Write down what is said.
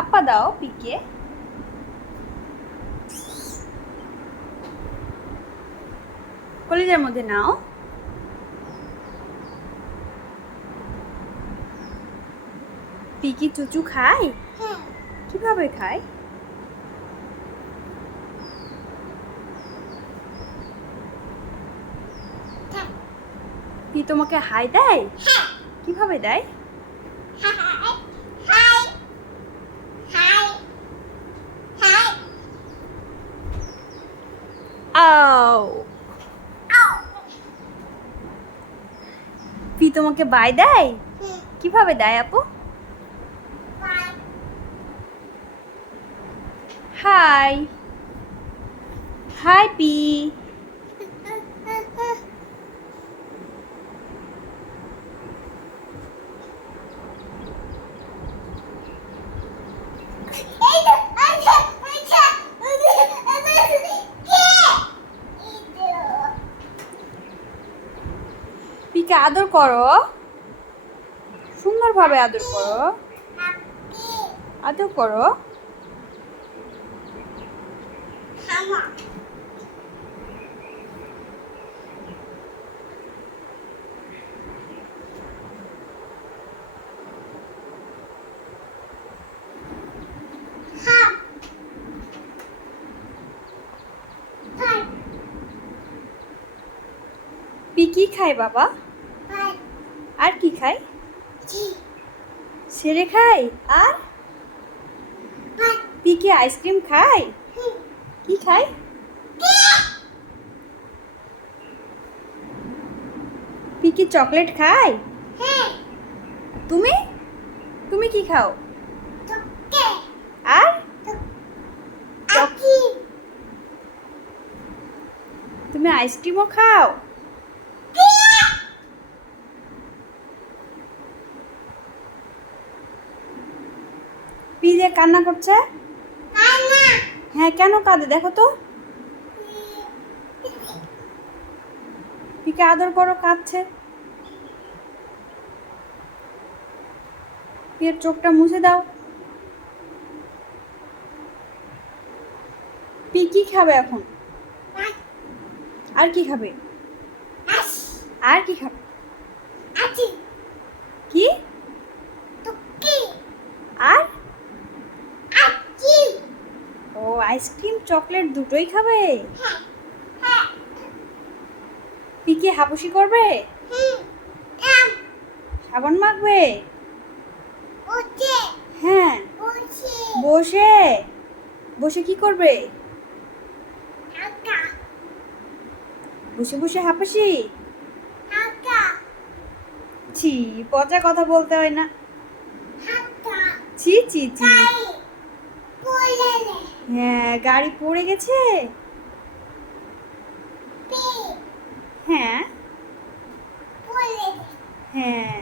আপা দাও পিকে। কলিজার মধ্যে নাও। পিকি চুচু খায়? কিভাবে খায়? পি তোমাকে হাই দেয়? কিভাবে দেয়? আও। পি তোমাকে বাই দেয়? কিভাবে দেয় আপু? হাই। High P. পিকে আদর করো, সুন্দরভাবে আদর করো। আদর করো। পি কি খায় বাবা? আর কি খায়? সেরে খায়। আর পি কি আইসক্রিম খায়? কি খায়? পি কি চকলেট খায়? তুমি তুমি কি খাও? আর তুমি আইসক্রিমও খাও? পি যে কান্না করছে। হ্যাঁ, কেন কাঁদে দেখো তো। পিকে আদর করো, কাঁদছে। পিয়ের চোখটা মুছে দাও। পি কি খাবে এখন? আর কি খাবে? আর কি খাবে? কি? আর ও আইসক্রিম চকলেট দুটোই খাবে? পি কি হাবুসি করবে? সাবান মাখবে? হ্যাঁ। বসে বসে কি করবে? বসে বসে হাঁপাসি? ছি, পচা কথা বলতে হয় না। ছি ছি ছি। হ্যাঁ, গাড়ি পড়ে গেছে। হ্যাঁ হ্যাঁ।